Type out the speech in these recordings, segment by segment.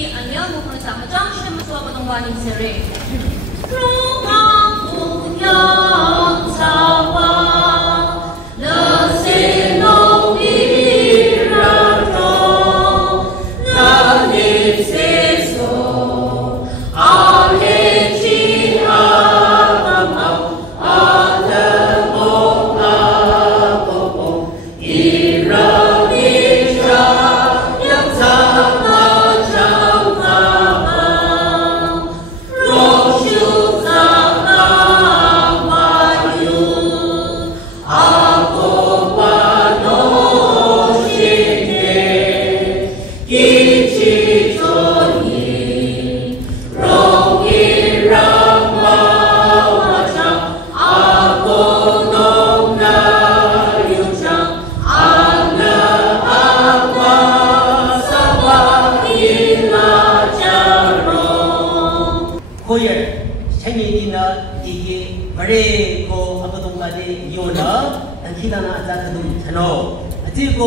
이 안녕 목으로 잠장 시험 수업 동반인 세례. 로망 우경 차와 너세노 이라로 나님 세소 아레지 아마마 아다모 아보보 이라미자 양사마 장사마 로슈사마 마유 아고바노시네 기치존이 롱이랑마와장 아고농나유장 아나아와사와 일라자로 Koyer 생일이나 이게 머리고 아버동까지 요나 단키다나 아자도 전어 아지고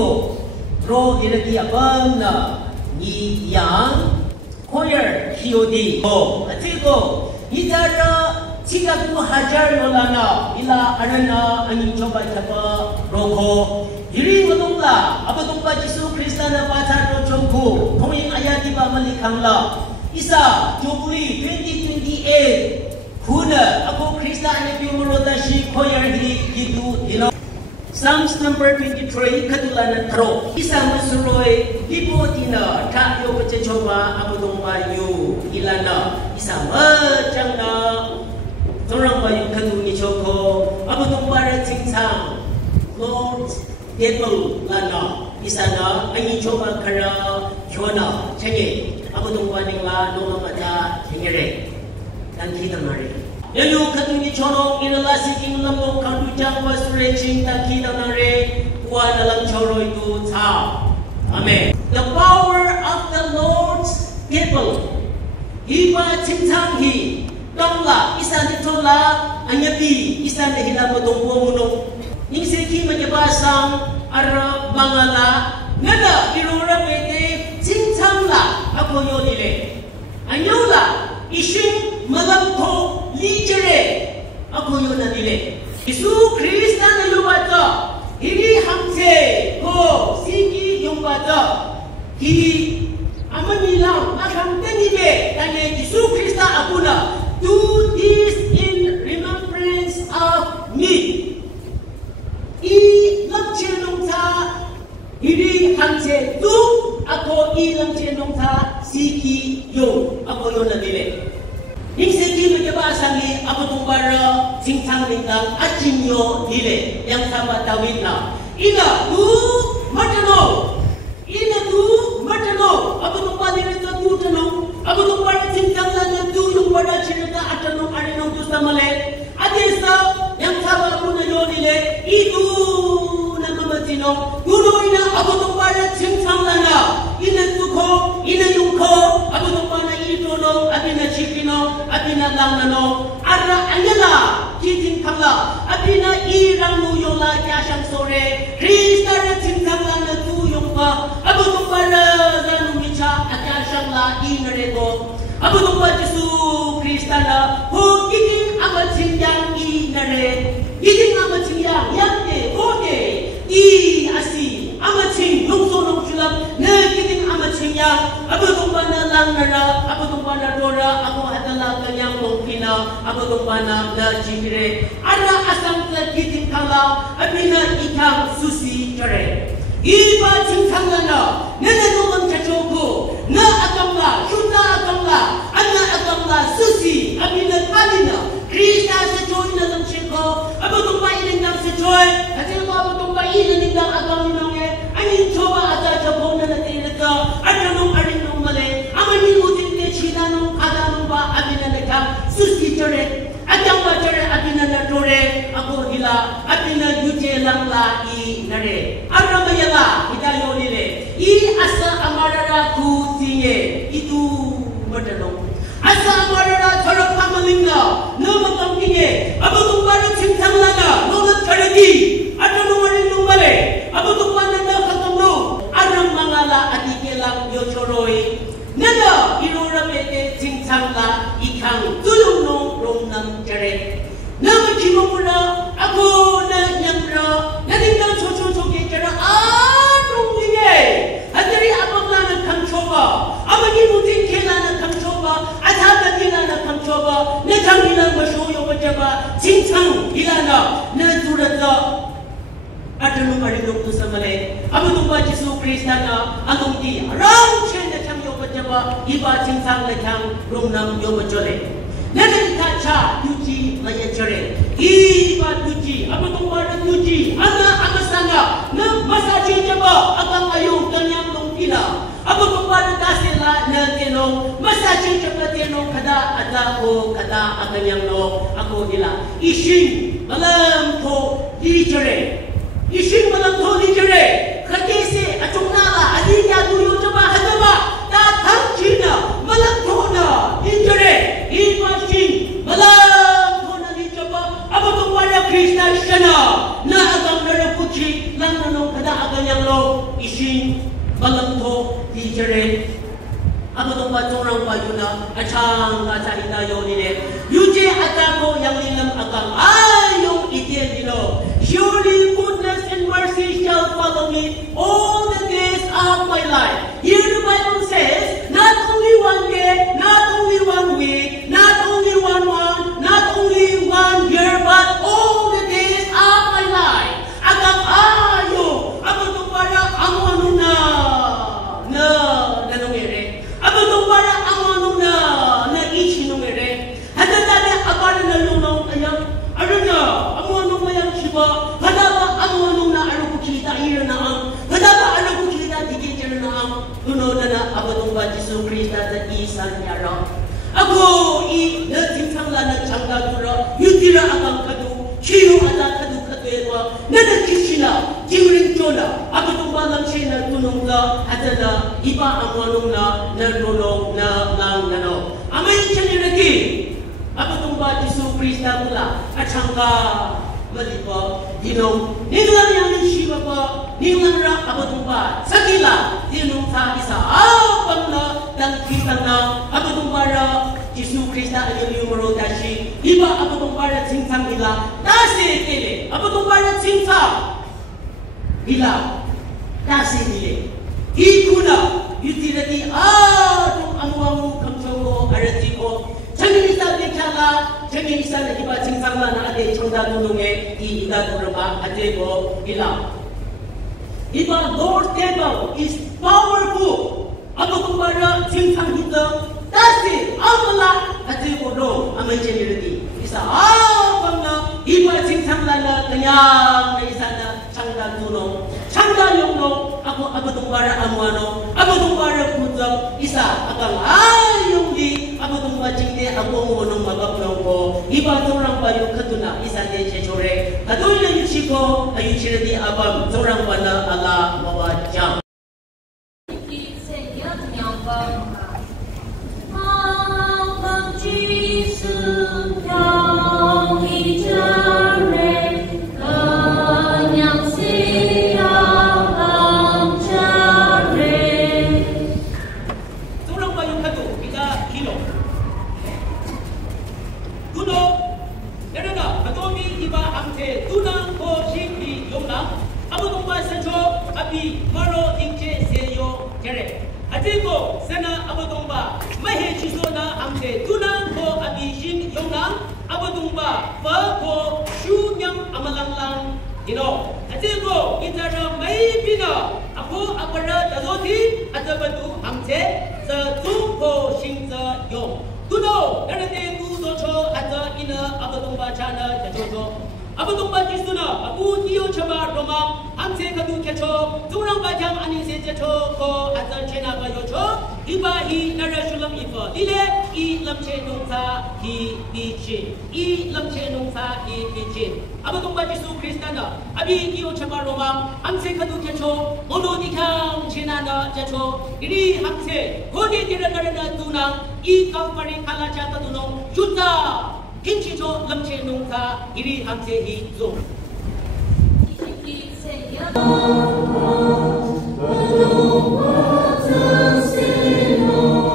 로 이렇게 아범나 이양 Koyer 히오디 고 아지고 이자라 지가구 하자로라나 일라 아르나 아님 조바 잡아 로고 이리 모동라 아버동까 지수 크리스타나 바차로 좋고 동행 아야디바 말리캉라 Isa Juburi 2028 Kuna ako Krista ani Pumurota shi Koyer hi gitu dino Psalms number 23 katulanan tro Isa masuroy Dipo tina ta yo kachachoba abudong mayu ilana Isa majang na Torang mayu katuni choko abudong para tingtang Lord's table lana Isa na ayi choba kara kyona change Ako tungguaning la nung mata hingere dan kita mari. Yayu katuni chorong inala siking lambo kandujang wasre cinta kita nare kuan dalam choro itu ta. Amen. The power of the Lord's people. Iba cintang hi dongla isa nitola anyabi isa na hilamo tungguo muno. Ning seki menyebasang ara bangala nada irora mete cintang la ako yo nile anyo la ishing malampo lijere ako yo na nile Isu Krista na yubata hiri hamse ko sigi yubata hiri amanilang akam tenibe tanya Isu Krista akuna do this in remembrance of me I lamchenong ta hiri hamse tu ako ilang chenong ta siki yo ako yo na dile ning siki menyebasa ni ako tumbara singtang lintang achinyo dile yang sama tawid na ina tu matano ako tumbara nito tu tanong ako tumbara singtang lang tu yung pada chinata atanong arinong tu sa mali adisa yang sama ako na yo dile itu na mamatino tuloy na ako tumbara singtang lang na ina tuko ina yungko ako tumbara itono abina chikino abina langnano ara anyala kitin kamla abina irang nuyola kyashang sore Krista na singtang lang na tuyong pa ako tumbara zanumicha akyashang la inarego ako tumbara Jesu Krista na ho kitin amatsinyang inare kitin amatsinyang yakte kote I asi amatsing nungso sulam na kiting amatsinyang ako tumbana lang nara ako tumbana dora ako hadala kanyang mungkina ako tumbana na jimire ara asang kiting kala abina ikang susi jare iba cingkang lana nananungan kachoko na akamla syuta akamla ana akamla susi abina kalina Krista sa joy na lang chiko ako tumpain ng sa joy kasi ako tumpain ng agam nunge anin choba ata jabon na natin ka anong arin nung mali amanin utin te china nung kadang ba abina nagkam susi jare atang ba jare abina na dore ako hila abina yute lang lai nare aramayala itayo nile I asa amarara ku tinge itu madalong asa amarara tharap kamalinga no makamkinge abo tumbara cintang lana no nagkaragi ano nung arin nung mali abo tumbara na katamro aram mangala atike lang yochoroy Nada irorapete singtangla ikang tulong rong nam jare. Nama kimamula ako na nyamra natinggal sosoke jara anong liye. Adari abang na kamchoba. Abagi mutin kela na kamchoba. Ataba kela na kamchoba. Natang ilang masyoyo bajaba. Singtang ilana na turata. Adano marinok to sa mali. Amo tumba Jesu Kristo na anong di arang chen na chang yo bajaba iba singtang na chang rong nam yo bajole. Nagalita cha tuji maya jare. Iba tuji amo tumba na tuji ana amasanga na masaji jaba akang ayong kanyang nong pila. Amo tumba na dasila na tenong masaji jaba tenong kada ada ko kada akanyang no ako nila. Ishin malam ko di jare. Ishin malam tholi jare khadese achunala adiya duyo jaba hadaba ta thangchina malam thona injare imashin malam thona lijaba abato para krista shana na agam na puchi lang nanong kada aganyang lo ishin malam tho injare abato pa chorang pa yuna achang ka sa hinayo nile yuje atako yang lilam akang ayong itil dilo. Surely goodness and mercy shall follow me all the days of my life. Here the Bible says, not only one day, not only 1 week, not only 1 month, not only 1 year, but all the days of my life. Agam ayo, abato para ang na nanongere. Abato para ang na ichinongere. Hadadali abana na lunong ayam. Aruna, ang mayang siba, hadaba ang na ano kita iya na ang, hadaba ano kita digit na ang, tuno na abatong ba Jesu Kristo sa isan yara. Ako natingtang na changga dura, yutira akang kadu, chino ata kadu kadwa, nadakishina, jimring chola, abatong ba lang siya na tunong na, hadada, iba ang na nanulong na lang nano. Amay siya nilagi. Apa tumba Jesu Kristo pula achangka malipo dinong ninglang yang siwa pa ninglang ra apa tumba sakila dinong sa isa apang na dan kita na apa tumba ra Jesu Kristo ayong yumuro dashi iba apa tumba ra singtang ila dasi tele apa tumba ra singtang ila dasi tele ikuna yutirati atong amuamu kamsongo arati ko Changinisa dekhala, changinisa na iba singtangla na ade changda nununge I ida kurama ade ko ila. Iba Lord table is powerful. Ako kumbara singtang hita, dasi amala ade ko do amay chanirati. Isa apang na iba singtangla na kanyang na isa na changda nunung. Changda yung no, ako kumbara amuano, ako kumbara kutang isa akang ayong di ako tumajing ako ngunong magapnong ko iba torang bayo katuna isa din siya chore katuloy na yuchiko ayun siya di abang torang wana ala mawajang Adiko sana abadumba mahe chisona amte tunang ko abishin yongang abadumba pa ko shunyang amalanglang ino adiko itara mai bina ako apara dazoti adabatu amte sa tuko shingza yong tuno narate tu docho ada ina abadumba chana jajojo abadumba chisona abu tiyo chaba roma amte kadu kecho turang bajang ani se jecho ko azan chena bayo cho ibahi narashulam ifa dile I lamche nungsa hi bichin I lamche nungsa hi bichin abadong ba Jesu Kristo na abi iyo chaba roma amse kadu kecho ono dikang chena na jecho iri hamse kodi dirana tunang I kampari kala chata tunong juta kinchicho lamche nungsa iri hamse hi zo Oh,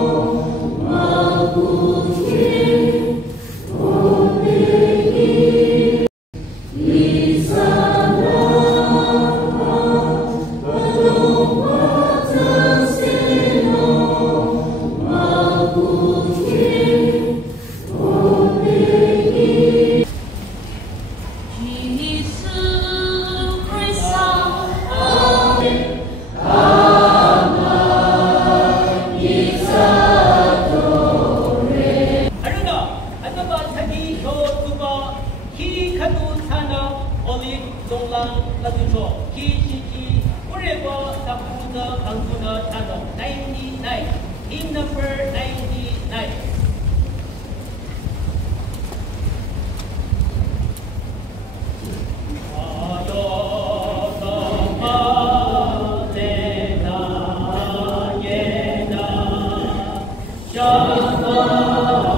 lagu cho ki urego sapuda banguna tano 99 in number 99 Shama